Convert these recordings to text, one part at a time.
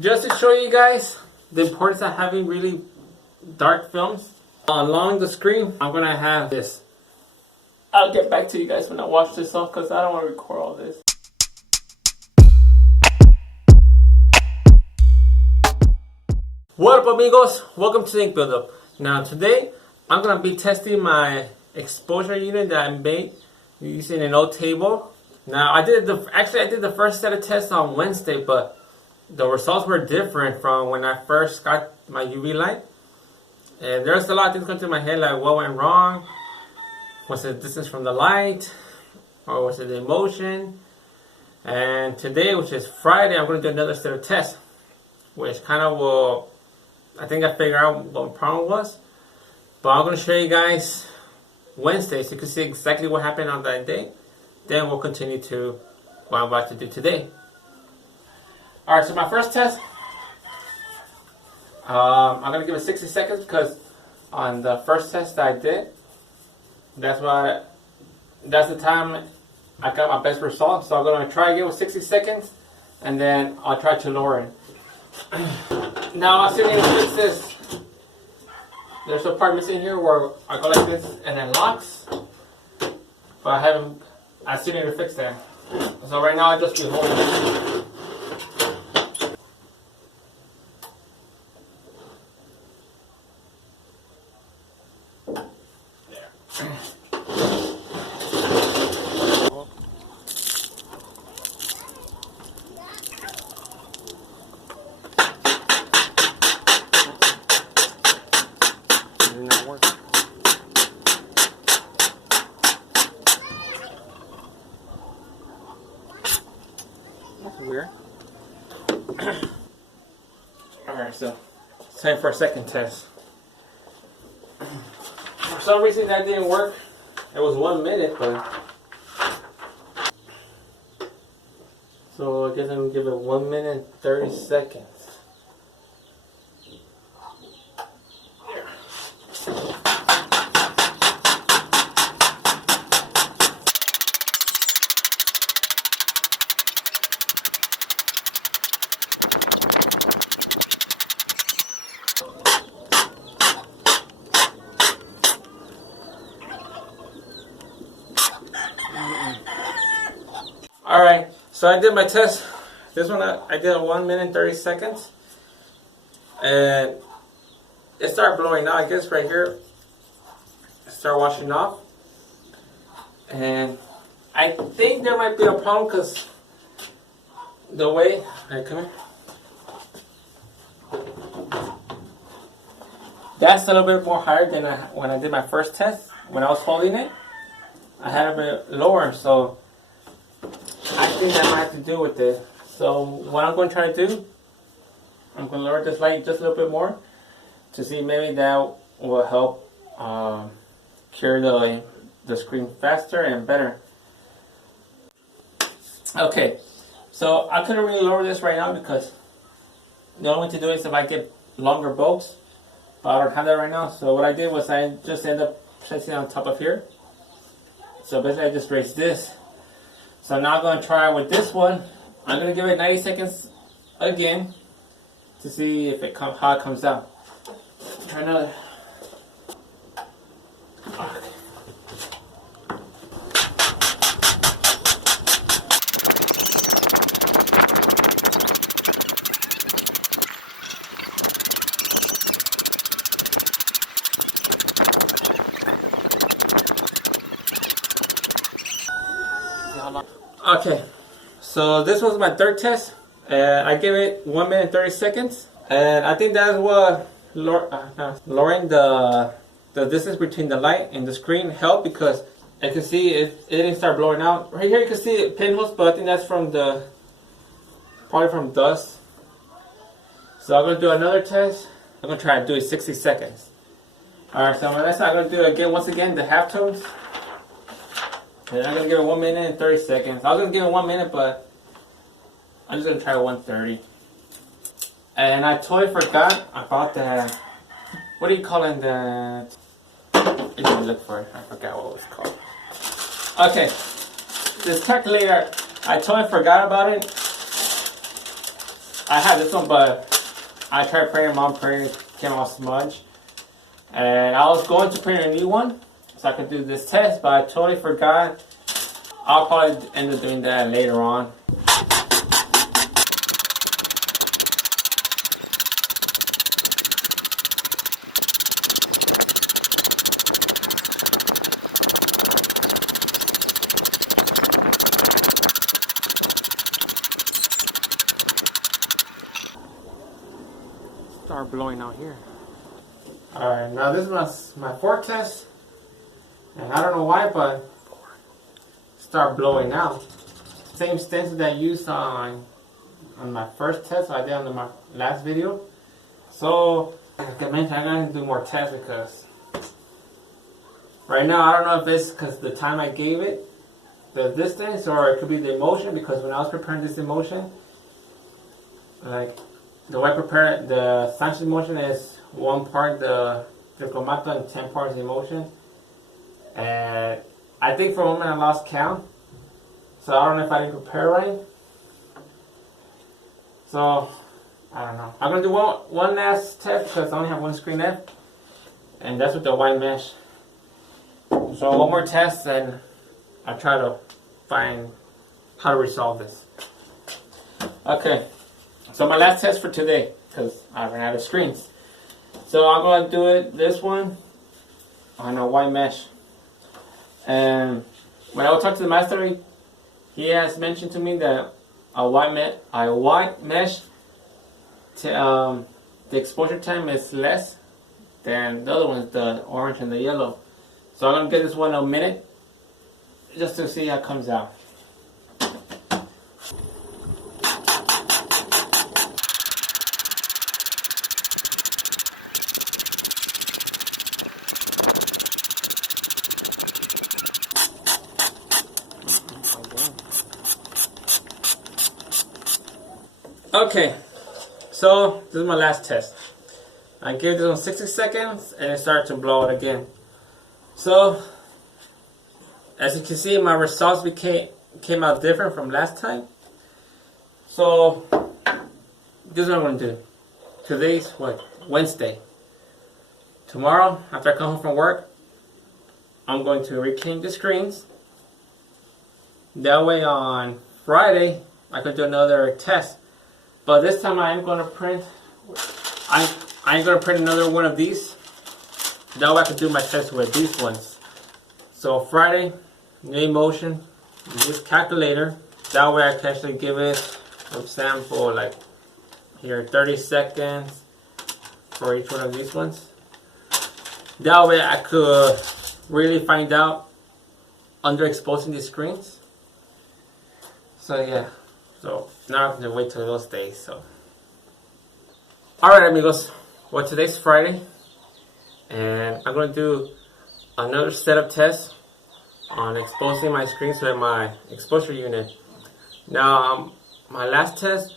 just to show you guys the importance of having really dark films along the screen, I'm gonna have this. I'll get back to you guys when I wash this off because I don't want to record all this. What up, amigos? Welcome to Ink Buildup. Now today I'm gonna be testing my exposure unit that I made using an old table. Now I did the first set of tests on Wednesday, but the results were different from when I first got my UV light. And there's a lot of things going through my head, like what went wrong? Was it the distance from the light? Or was it the emotion? And today, which is Friday, I'm going to do another set of tests, which kind of will, I think I figured out what the problem was. But I'm going to show you guys Wednesday so you can see exactly what happened on that day. Then we'll continue to what I'm about to do today. Alright, so my first test, I'm going to give it 60 seconds because on the first test that I did, that's the time I got my best result. So I'm going to try again with 60 seconds and then I'll try to lower it. Now I still need to fix this. There's a part missing here where I go like this and it locks. But I still need to fix that. So right now I just be holding it. That's weird. Alright, so it's time for a second test. For some reason that didn't work. It was 1 minute, but so I guess I'm gonna give it 1 minute and 30 seconds. Alright, so I did my test. This one I did 1 minute and 30 seconds. And it started blowing out, I guess right here. It started washing off. And I think there might be a problem because the way, alright, come here. That's a little bit more higher than when I did my first test. When I was holding it, I had it a bit lower, so I think that might have to do with it. So what I'm going to try to do, I'm going to lower this light just a little bit more to see maybe that will help cure the screen faster and better. Okay, so I couldn't really lower this right now because the only way to do it is if I get longer bolts, but I don't have that right now. So what I did was I just ended up placing it on top of here. So basically I just raised this. So now I'm going to try with this one. I'm going to give it 90 seconds again to see if how it comes out. Try another. Okay, so this was my third test. I gave it 1 minute and 30 seconds, and I think that's what lowering the distance between the light and the screen helped because I can see it didn't start blowing out. Right here you can see pinholes, but I think that's probably from dust. So I'm gonna do another test. I'm gonna try to do it 60 seconds. All right, so I'm gonna do it again. Once again, the halftones. And I'm going to give it 1 minute and 30 seconds. I was going to give it 1 minute, but I'm just going to try 1:30. And I totally forgot about that. What do you call it? That? I need to look for it. I forgot what it was called. Okay. This calculator, I totally forgot about it. I had this one, but I tried printing them on printer, came out smudge. And I was going to print a new one so I could do this test, but I totally forgot. I'll probably end up doing that later on. Start blowing out here. Alright, now this is my fourth test. And I don't know why, but start blowing out. Same stencil that I used on my first test I did on my last video. So, like I mentioned, I'm going to do more tests because right now I don't know if it's because the time I gave it, the distance, or it could be the emulsion, because when I was preparing this emulsion, like the way I prepared the Sanchez emulsion is 1 part the Tricomato and 10 parts the emulsion. And I think for a moment I lost count. So I don't know if I didn't prepare right. So I don't know. I'm gonna do one last test because I only have one screen left. And that's with the white mesh. So one more test and I'll try to find how to resolve this. Okay. So my last test for today, because I ran out of screens. So I'm going to do it, this one, on a white mesh. And when I was talking to the master, he has mentioned to me that a white mesh, the exposure time is less than the other ones, the orange and the yellow. So I'm going to give this one a minute, just to see how it comes out. Okay, so this is my last test. I gave this one 60 seconds and it started to blow out again. So, as you can see, my results came out different from last time. So, this is what I'm going to do. Today's what? Wednesday. Tomorrow, after I come home from work, I'm going to reclaim the screens. That way on Friday, I can do another test. But this time I am going to print, I am going to print another one of these. That way I can do my test with these ones. So Friday, new emulsion, use calculator. That way I can actually give it, for example, like here 30 seconds for each one of these ones. That way I could really find out underexposing these screens. So yeah. So now I have to wait till those days. So, alright amigos, well today's Friday and I'm going to do another set of tests on exposing my screens with my exposure unit. Now my last test,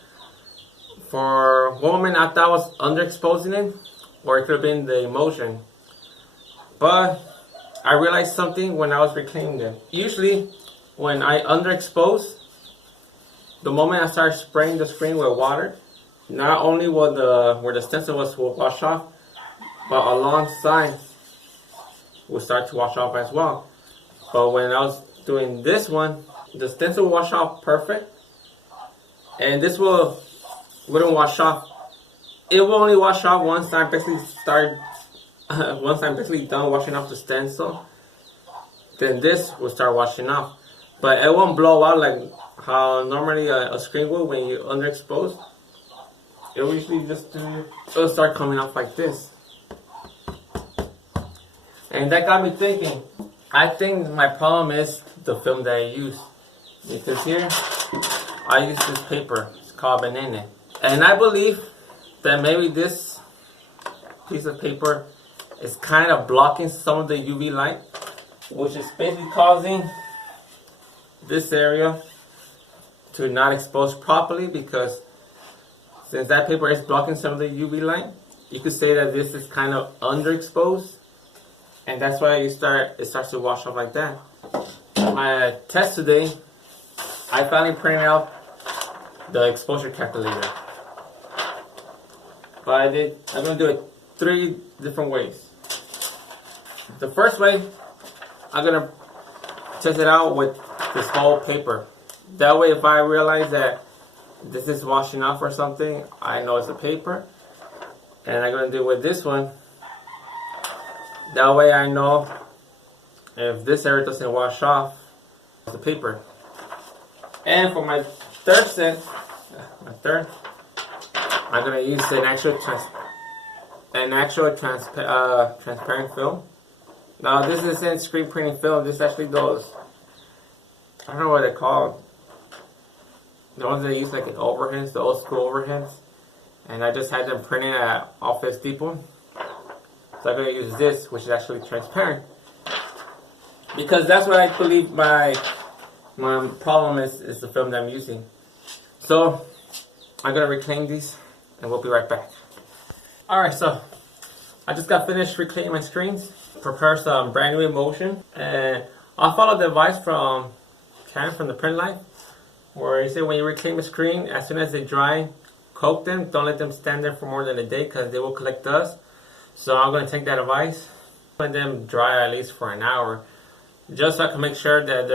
for one moment I thought I was underexposing it, or it could have been the emulsion, but I realized something when I was reclaiming it. Usually when I underexpose, the moment I start spraying the screen with water, not only will where the stencil will wash off, but alongside will start to wash off as well. But when I was doing this one, the stencil will wash off perfect, and this wouldn't wash off. It will only wash off once I'm basically done washing off the stencil. Then this will start washing off, but it won't blow out like how normally a screen would when you underexpose. It will usually it'll start coming off like this. And that got me thinking, I think my problem is the film that I use. Because here, I use this paper, it's called Banana. And I believe that maybe this piece of paper is kind of blocking some of the UV light, which is basically causing this area to not expose properly, because since that paper is blocking some of the UV light, you could say that this is kind of underexposed, and that's why it starts to wash off like that. My test today, I finally printed out the exposure calculator. But I'm gonna do it 3 different ways. The first way, I'm gonna test it out with this whole paper. That way, if I realize that this is washing off or something, I know it's a paper. And I'm gonna do it with this one. That way I know if this area doesn't wash off, it's a paper. And for my third, I'm gonna use an actual transparent film. Now this isn't screen printing film. This actually goes. I don't know what they're called. The ones that use like an overheads, the old school overheads. And I just had them printed at Office Depot. So I'm gonna use this, which is actually transparent. Because that's what I believe my problem is the film that I'm using. So I'm gonna reclaim these and we'll be right back. Alright, so I just got finished reclaiming my screens, prepare some brand new emulsion, and I'll follow the advice from the print line, where he said when you reclaim a screen, as soon as they dry, coat them. Don't let them stand there for more than a day because they will collect dust. So I'm gonna take that advice, let them dry at least for an hour, just so I can make sure that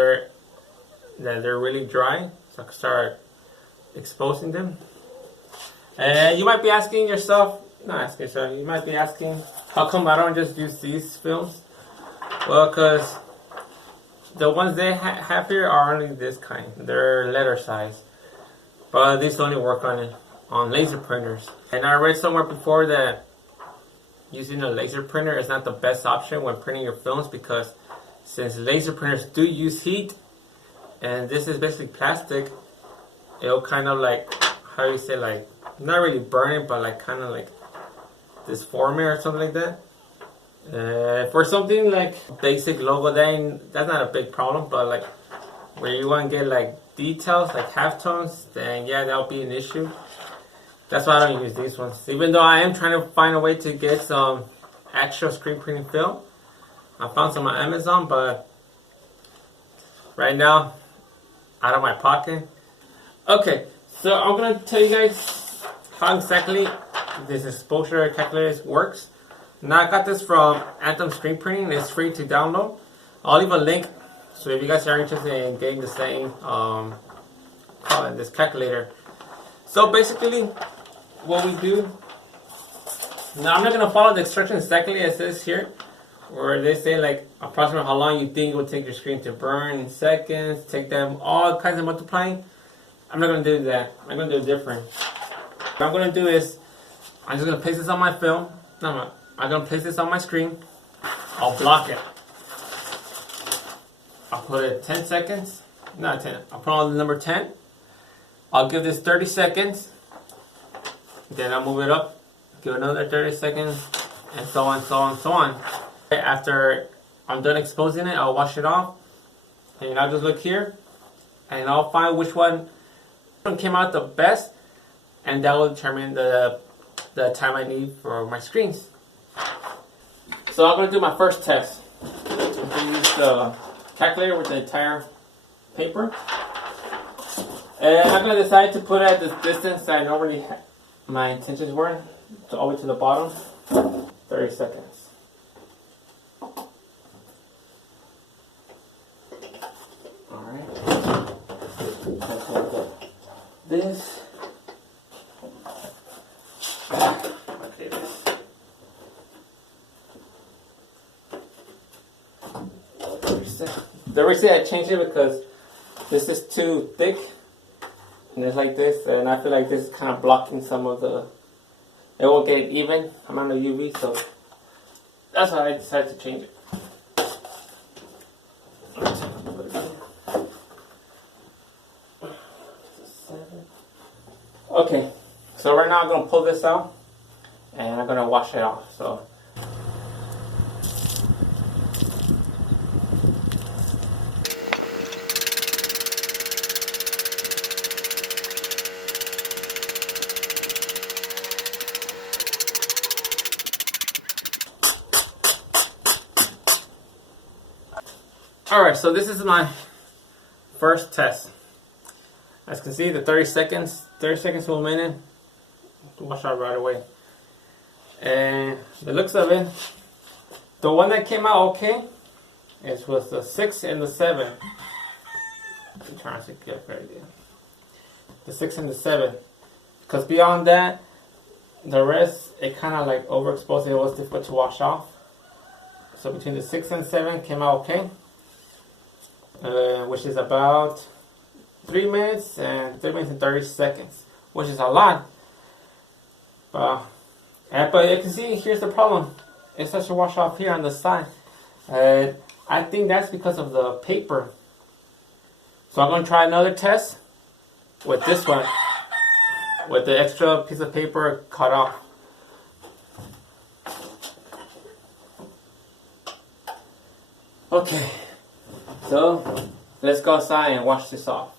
they're really dry, so I can start exposing them. And you might be asking yourself, you might be asking, how come I don't just use these films? Well, because the ones they have here are only this kind. They're letter size, but these only work on laser printers. And I read somewhere before that using a laser printer is not the best option when printing your films, because since laser printers do use heat, and this is basically plastic, it'll kind of like, how do you say, like, not really burn it, but like kind of like disform it or something like that. For something like basic logo, that's not a big problem, but like where you want to get like details, like halftones, then yeah, that'll be an issue. That's why I don't use these ones. Even though I am trying to find a way to get some actual screen printing film. I found some on Amazon, but right now, out of my pocket. Okay, so I'm going to tell you guys how exactly this exposure calculator works. Now I got this from Anthem screen printing. It's free to download. I'll leave a link, so if you guys are interested in getting the same, this calculator. So basically, what we do, now I'm not going to follow the instructions exactly as it says here, where they say like approximately how long you think it will take your screen to burn in seconds, take them all kinds of multiplying. I'm not going to do that. I'm going to do it different. What I'm going to do is, I'm just going to place this on my film. I'm going to place this on my screen. I'll block it. I'll put it 10 seconds. Not 10. I'll put on the number 10. I'll give this 30 seconds. Then I'll move it up. Give another 30 seconds. And so on, so on, so on. After I'm done exposing it, I'll wash it off. And I'll just look here. And I'll find which one came out the best. And that will determine the time I need for my screens. So I'm going to do my first test. I'm going to use the calculator with the entire paper. And I'm going to decide to put it at the distance that I normally my intentions were, so all the way to the bottom. 30 seconds. Alright. This. Okay, this. The reason I changed it because this is too thick. And it's like this, and I feel like this is kind of blocking some of the, it won't get even amount of UV, so that's why I decided to change it. Okay, so right now I'm going to pull this out, and I'm going to wash it off, so. Alright, so this is my first test. As you can see, the 30 seconds to a minute, wash out right away. And the looks of it, the one that came out okay is with the 6 and the 7. I'm trying to get a fair idea. The 6 and the 7. Because beyond that, the rest, it kind of like overexposed. It was difficult to wash off. So between the 6 and 7 came out okay. Which is about 3 minutes and 30 seconds. Which is a lot. But you can see, here's the problem. It starts to wash off here on the side. I think that's because of the paper. So I'm going to try another test with this one. With the extra piece of paper cut off. Okay. So let's go outside and wash this off.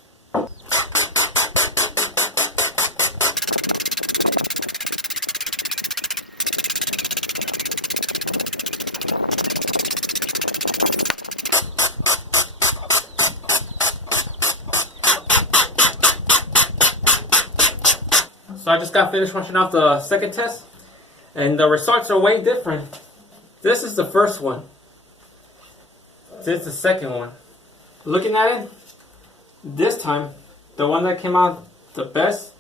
So I just got finished washing off the second test, and the results are way different. This is the first one. This is the second one. Looking at it, this time, the one that came out the best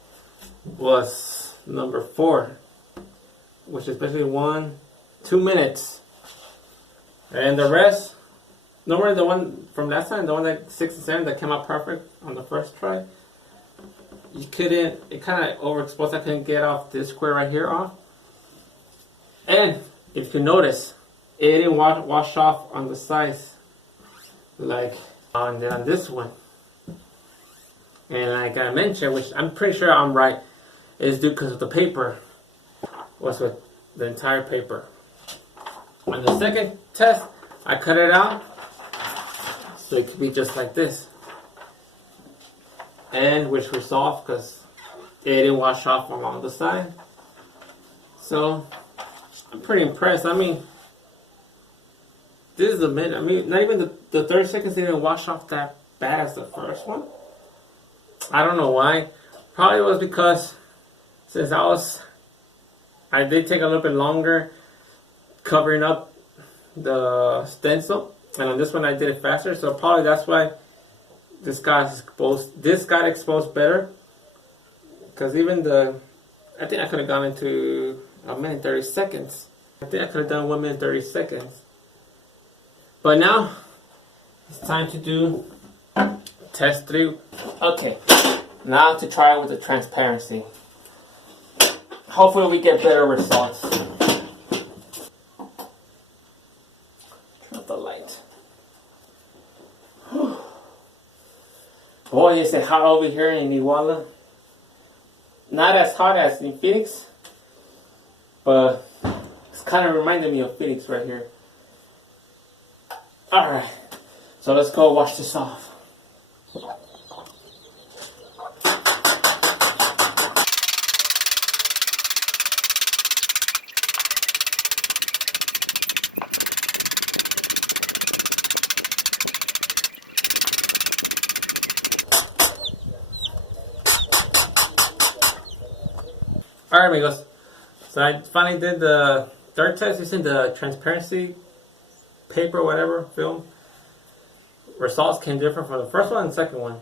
was number 4, which is basically 2 minutes. And the rest, normally the one from last time, the one that 6 and 7 that came out perfect on the first try, it kind of overexposed. I couldn't get off this square right here off. And if you notice, it didn't wash off on the sides like on this one. And like I mentioned, which I'm pretty sure I'm right, is due because of the paper. Was with the entire paper. On the second test, I cut it out so it could be just like this. And which was soft because it didn't wash off along the side. So I'm pretty impressed. I mean, this is the minute. I mean, not even the 30 seconds didn't wash off that bad as the first one. I don't know why. Probably was because since I did take a little bit longer covering up the stencil, and on this one I did it faster. So probably that's why this got exposed. This got exposed better, because even I think I could have gone into 1 minute 30 seconds. I think I could have done 1 minute 30 seconds. But now it's time to do test 3. Okay, now to try with the transparency. Hopefully we get better results. Turn up the light. Boy, is it hot over here in Iguala. Not as hot as in Phoenix, but it's kind of reminding me of Phoenix right here. Alright, so let's go wash this off. Alright, amigos. So I finally did the third test using the transparency paper, whatever, film. Results came different from the first one and the second one.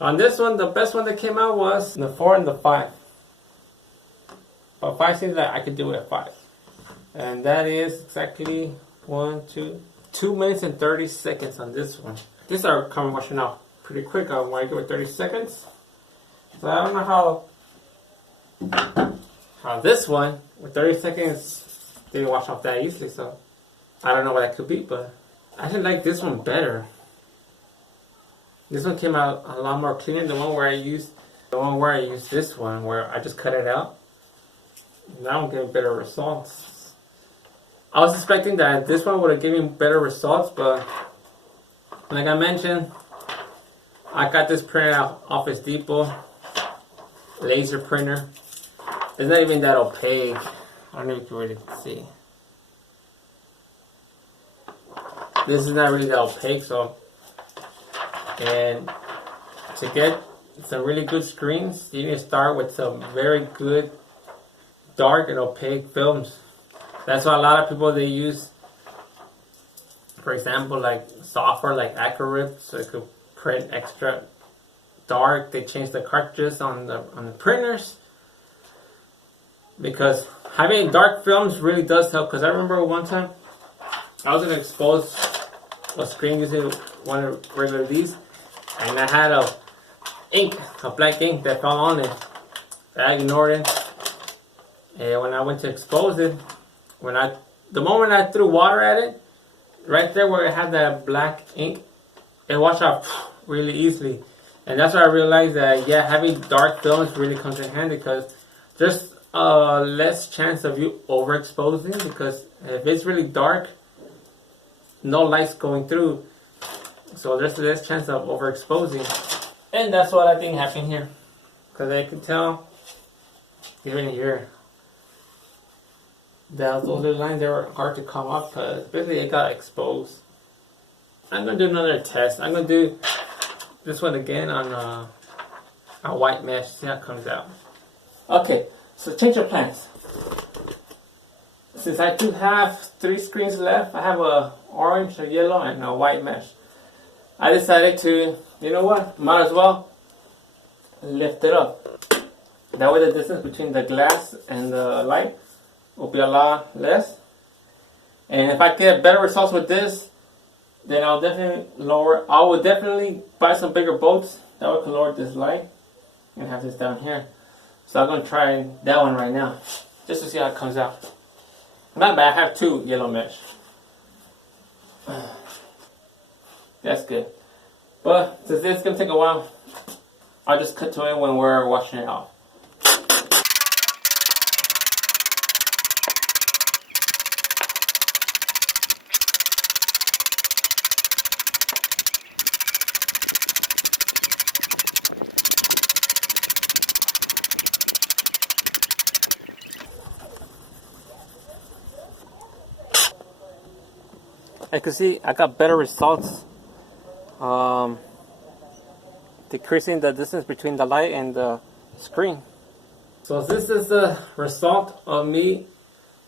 On this one, the best one that came out was the 4 and the 5. But 5 seems like I could do it at 5. And that is exactly 2 minutes and 30 seconds on this one. These are coming washing out pretty quick. I want to give it 30 seconds. So I don't know how this one with 30 seconds didn't wash off that easily. So I don't know what that could be, but I didn't like this one better. This one came out a lot more cleaner. The one where I used this one, where I just cut it out. Now I'm getting better results. I was expecting that this one would have given better results, but like I mentioned, I got this printed out Office Depot laser printer. It's not even that opaque. I don't know if you can really see. This is not really that opaque, so. And to get some really good screens, you need to start with some very good dark and opaque films. That's why a lot of people they use, for example, like software like Acrylic, so it could print extra dark. They change the cartridges on the printers because having dark films really does help. Because I remember one time I was gonna expose a screen using one of regular these, and I had a black ink that fell on it. I ignored it, and when I went to expose it, the moment I threw water at it, right there where it had that black ink, it washed off really easily. And that's why I realized that having dark films really comes in handy, because there's less chance of you overexposing, because if it's really dark, no light's going through, so there's less chance of overexposing. And that's what I think happened here, because I can tell even here that those little lines, they were hard to come up because basically it got exposed. I'm gonna do another test. I'm gonna do this one again on a white mesh, see how it comes out. Okay, so change of plans. Since I do have 3 screens left, I have a orange, a yellow, and a white mesh. I decided to, you know what, might as well lift it up. That way the distance between the glass and the light will be a lot less. And if I get better results with this, then I will definitely buy some bigger bolts that will lower this light and have this down here. So I'm going to try that one right now, just to see how it comes out. Not bad, I have 2 yellow mesh. That's good. But since it's going to take a while, I'll just cut to it when we're washing it off. As you can see, I got better results, decreasing the distance between the light and the screen. So this is the result of me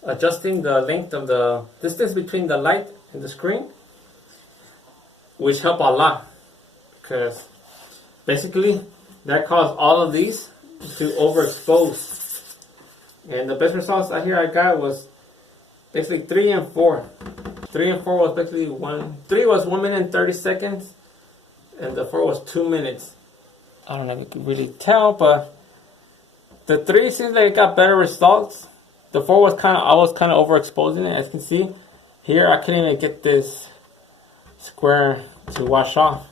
adjusting the length of the distance between the light and the screen, which helped a lot, because basically that caused all of these to overexpose. And the best results I got was basically 3 and 4. 3 and 4 was basically 3 was 1 minute and 30 seconds, and the 4 was 2 minutes. I don't know if you can really tell, but the 3 seems like it got better results. The 4 was I was kind of overexposing it. As you can see here, I couldn't even get this square to wash off,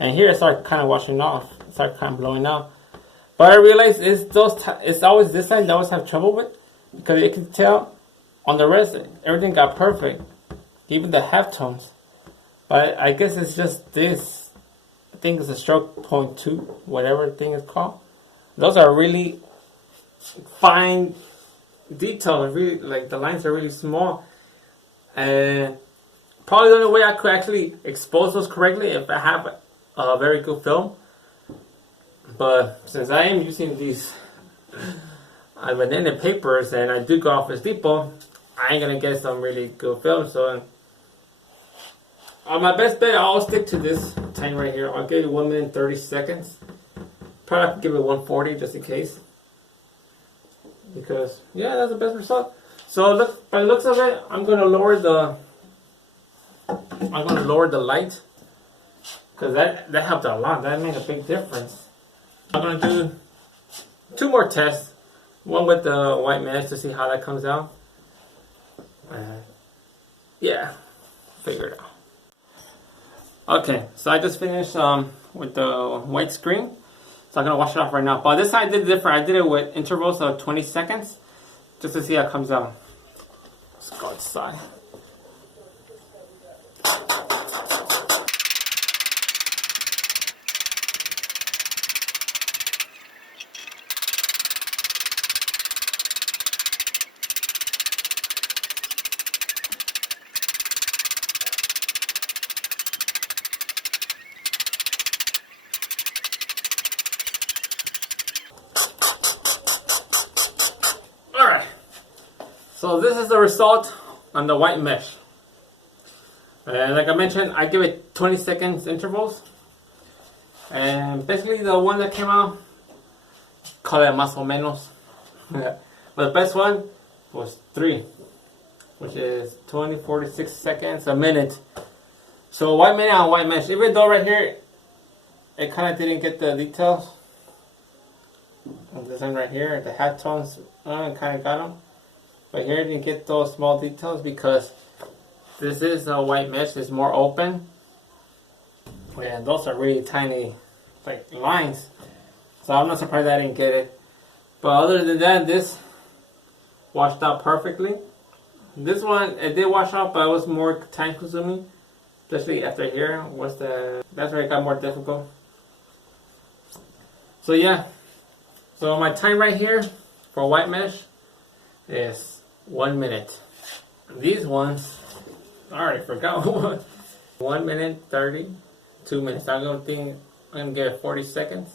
and here it started kind of washing off. It started kind of blowing out. But I realized it's always this side that I always have trouble with, because you can tell on the rest everything got perfect, even the halftones. But I guess it's just this. I think it's a stroke 0.2, whatever the thing is called. Those are really fine details. Really, like the lines are really small. And probably the only way I could actually expose those correctly if I have a very good film. But since I am using these banana papers and I do go off Office Depot, I ain't gonna get some really good film. So on my best bet, I'll stick to this time right here. I'll give it 1 minute and 30 seconds. Probably have to give it 140 just in case, because that's the best result. So look, by the looks of it, I'm gonna lower the light, because that helped a lot. That made a big difference. I'm gonna do 2 more tests. One with the white mesh to see how that comes out. Figure it out. Okay, so I just finished with the white screen. So I'm gonna wash it off right now. But this time I did it different. I did it with intervals of 20 seconds, just to see how it comes out. Let's go outside. Alright, So this is the result on the white mesh. And like I mentioned, I give it 20 seconds intervals. And basically the one that came out, call it más o menos. But the best one was 3, which is 20, 46 seconds, a minute. So white minute on white mesh. Even though right here, it kind of didn't get the details. This one right here, the half tones, kind of got them. But here, you didn't get those small details because this is a white mesh. It's more open. And those are really tiny, like lines. So I'm not surprised I didn't get it. But other than that, this washed out perfectly. This one, it did wash out, but it was more time consuming. Especially after here, that's where it got more difficult. So yeah. So my time right here for white mesh is 1 minute. These ones, I already forgot what. 1 minute 30, 2 minutes. I'm gonna get 40 seconds.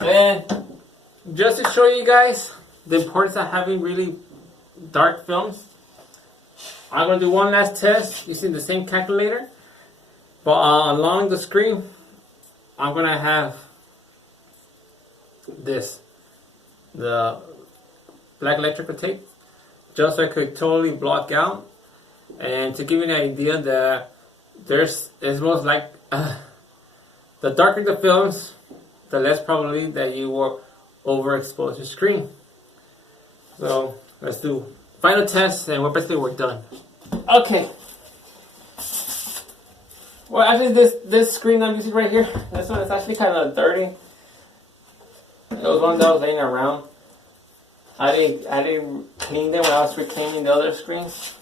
And just to show you guys the importance of having really dark films, I'm gonna do one last test using the same calculator. But along the screen, I'm gonna have the black electrical tape, just so I could totally block out. And to give you an idea that it's most like the darker the films, the less probability that you will overexpose your screen. So let's do final test, and we're done. Okay. Well, actually, this screen I'm using right here, this one is actually kind of dirty. It was one that was laying around. I didn't clean them when I was re-cleaning the other screens.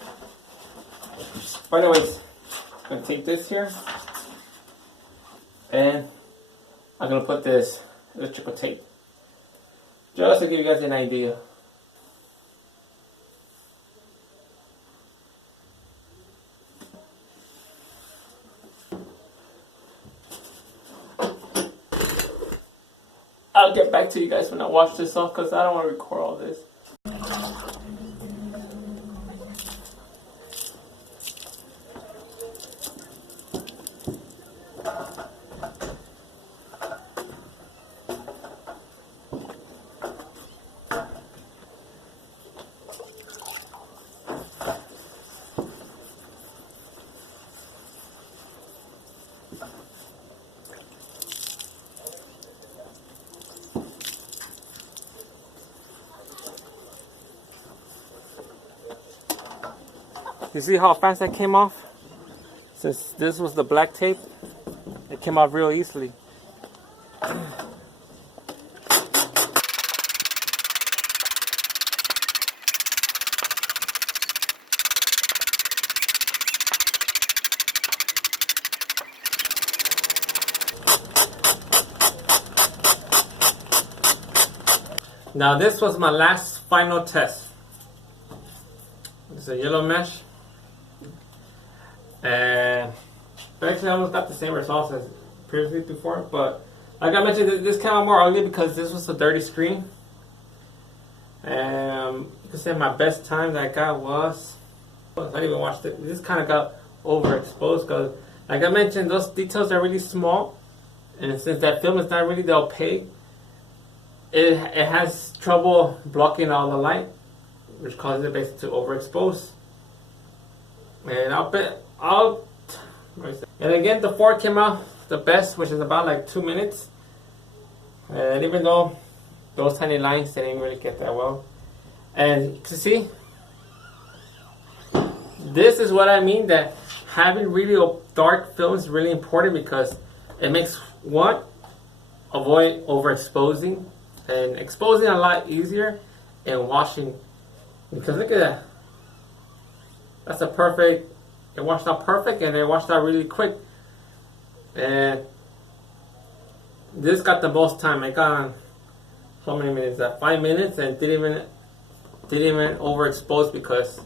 But anyways, I'm gonna take this here, and I'm gonna put this electrical tape, just to give you guys an idea. I'll get back to you guys when I wash this off, because I don't want to record all this. You see how fast that came off? Since this was the black tape, it came off real easily. Now this was my last final test. It's a yellow mesh. And actually I almost got the same results as previously before, but like I mentioned, this came out more ugly because this was a dirty screen. And you can say my best time that I got was, I didn't even watch it. This kind of got overexposed because, like I mentioned, those details are really small, and since that film is not really that opaque, it has trouble blocking all the light, which causes it basically to overexpose. And and again, the 4 came out the best, which is about like 2 minutes. And even though those tiny lines, they didn't really get that well. And to see, this is what I mean, that having really dark film is really important, because it makes one, avoid overexposing, and exposing a lot easier, and washing. Because look at that. That's a perfect, it washed out perfect, and it washed out really quick. And this got the most time. I got, how many minutes? 5 minutes, and didn't even overexpose, because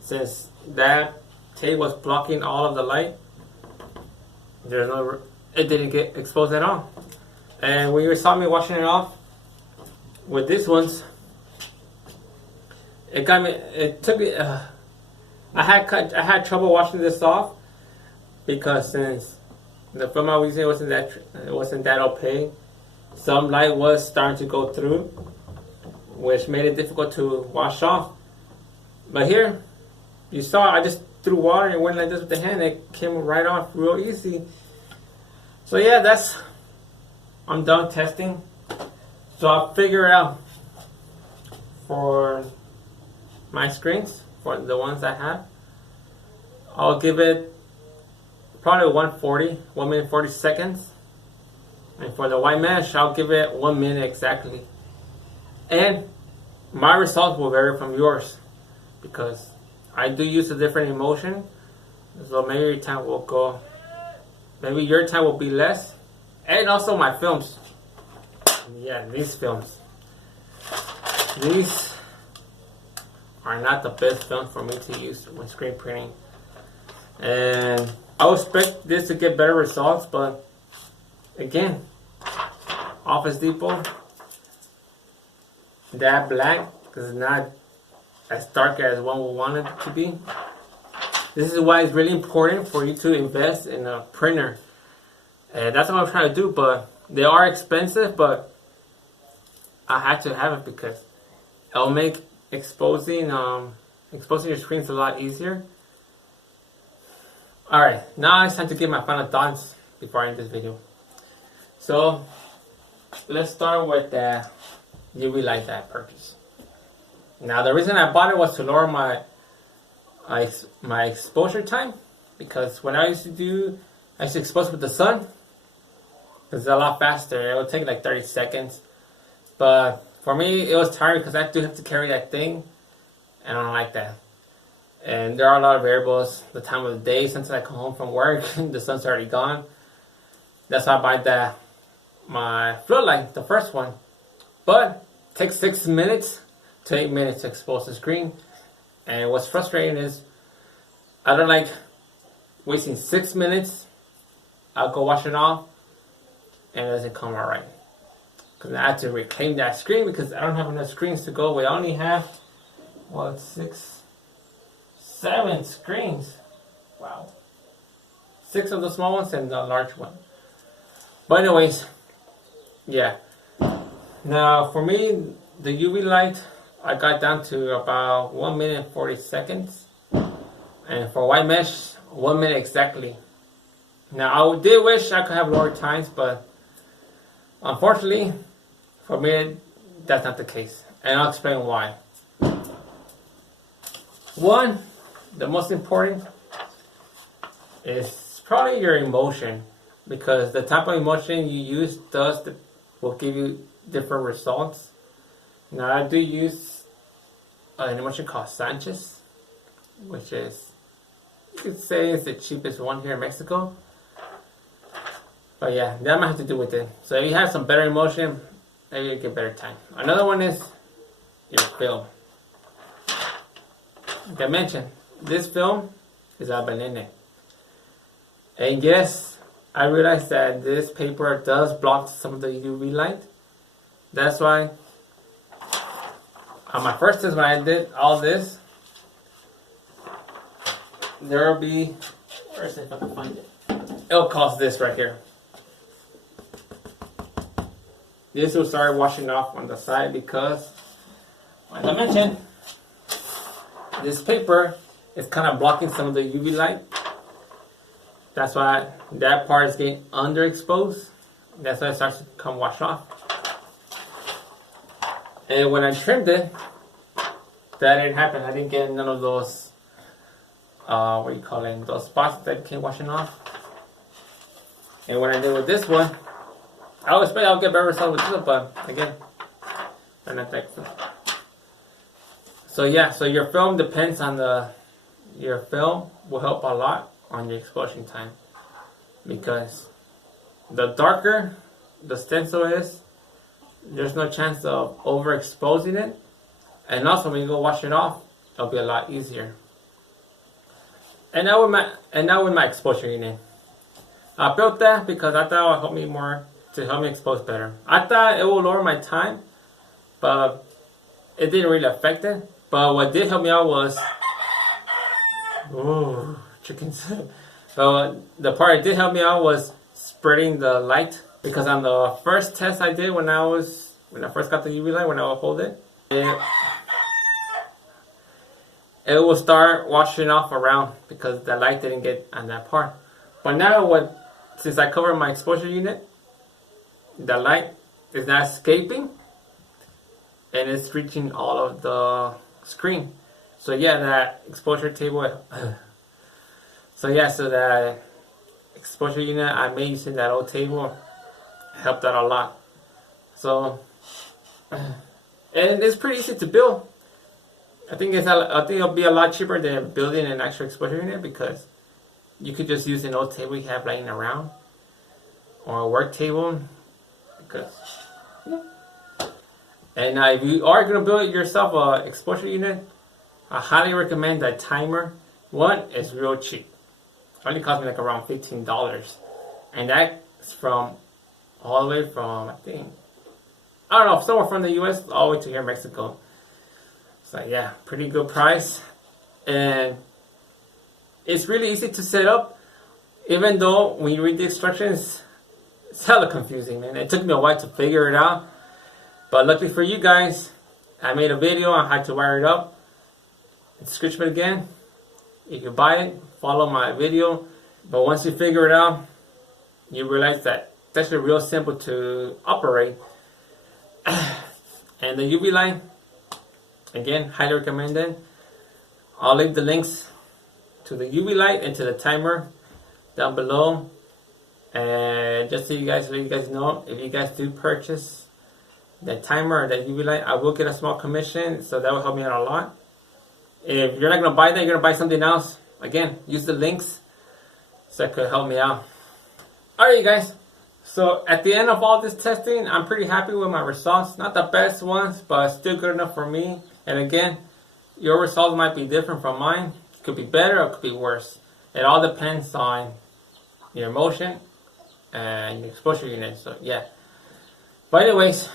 since that tape was blocking all of the light, it didn't get exposed at all. And when you saw me washing it off with these ones, it got me. It took me. I had trouble washing this off because since the film I was using wasn't that opaque, some light was starting to go through, which made it difficult to wash off. But here, you saw I just threw water and went like this with the hand. It came right off real easy. So yeah, I'm done testing. So I'll figure out for my screens, for the ones I have, I'll give it probably 1 minute 40 seconds. And for the white mesh, I'll give it 1 minute exactly. And my results will vary from yours because I do use a different emulsion. So maybe your time will go, maybe your time will be less. And also my films. Yeah, these films. These are not the best films for me to use when screen printing. And I would expect this to get better results, but again, Office Depot, that black is not as dark as one would want it to be. This is why it's really important for you to invest in a printer. And that's what I'm trying to do, but they are expensive, but I had to have it because it'll make exposing your screens a lot easier. Alright, now it's time to give my final thoughts before I end this video. So, let's start with the UV light that I purchased. Now, the reason I bought it was to lower my exposure time, because when I used to expose with the sun, it's a lot faster. It would take like 30 seconds. But for me, it was tiring because I do have to carry that thing, and I don't like that. And there are a lot of variables. The time of the day, since I come home from work, the sun's already gone. That's why I buy my floodlight, the first one. But it takes 6 minutes to 8 minutes to expose the screen. And what's frustrating is I don't like wasting 6 minutes. I'll go wash it off, and it doesn't come out right. Because I have to reclaim that screen because I don't have enough screens to go with. I only have, 7 screens. Wow. 6 of the small ones and the large one. But anyways, yeah. Now for me, the UV light, I got down to about 1 minute 40 seconds. And for white mesh, 1 minute exactly. Now I did wish I could have lower times, but unfortunately, for me, that's not the case. And I'll explain why. One, the most important is probably your emotion, because the type of emotion you use will give you different results. Now I do use an emotion called Sanchez, which is, you could say it's the cheapest one here in Mexico. But yeah, that might have to do with it. So if you have some better emotion, maybe you get better time. Another one is your film. Like I mentioned, this film is Abalene. And yes, I realized that this paper does block some of the UV light. That's why on my first test when I did all this, there will be, where is it if I can find it? It'll cost this right here. This will start washing off on the side because, like I mentioned, this paper is kind of blocking some of the UV light. That's why that part is getting underexposed. That's why it starts to come wash off. And when I trimmed it, that didn't happen. I didn't get none of those, what do you call it, those spots that came washing off. And when I did with this one, I would expect I'll get better results with this one, but again, I'm not that good. So yeah, so your film depends on your film will help a lot on your exposure time, because the darker the stencil is, there's no chance of overexposing it, and also when you go wash it off, it'll be a lot easier. And now with my exposure unit, I built that because I thought it would help me more, to help me expose better. I thought it would lower my time, but it didn't really affect it. But what did help me out was, oh, chickens. So the part that did help me out was spreading the light, because on the first test I did when I first got the UV light, when I would hold it, it will start washing off around because the light didn't get on that part. But now since I covered my exposure unit, the light is not escaping and it's reaching all of the screen. So yeah, that exposure table, so that exposure unit I made using that old table helped out a lot. So, and it's pretty easy to build. I think it'll be a lot cheaper than building an actual exposure unit, because you could just use an old table you have laying around or a work table. Because, yeah. And if you are going to build yourself an exposure unit, I highly recommend that timer. One is real cheap. It only cost me like around $15. And that's from all the way from, I don't know, somewhere from the US all the way to here in Mexico. So yeah, pretty good price. And it's really easy to set up, even though when you read the instructions, it's hella confusing, man. It took me a while to figure it out. But luckily for you guys, I made a video on how to wire it up. Description again. If you buy it, follow my video. But once you figure it out, you realize that it's actually real simple to operate. And the UV light, again, highly recommended. I'll leave the links to the UV light and to the timer down below. And just so let you guys know, if you guys do purchase that timer or that UV light, I will get a small commission, so that will help me out a lot. If you're not going to buy that, you're going to buy something else, again, use the links so it could help me out. Alright, you guys. So at the end of all this testing, I'm pretty happy with my results. Not the best ones, but still good enough for me. And again, your results might be different from mine. It could be better or it could be worse. It all depends on your motion and your exposure unit. So yeah. But anyways,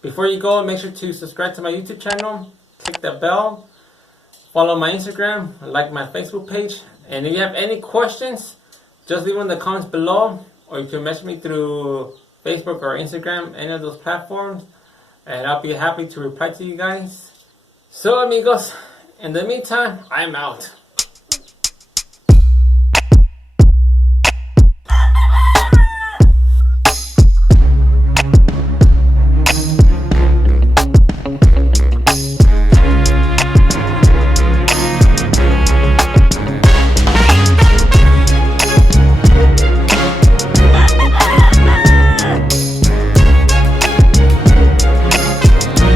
before you go, make sure to subscribe to my YouTube channel, click the bell, follow my Instagram, like my Facebook page. And if you have any questions, just leave them in the comments below, or you can message me through Facebook or Instagram, any of those platforms, and I'll be happy to reply to you guys. So amigos, in the meantime, I'm out.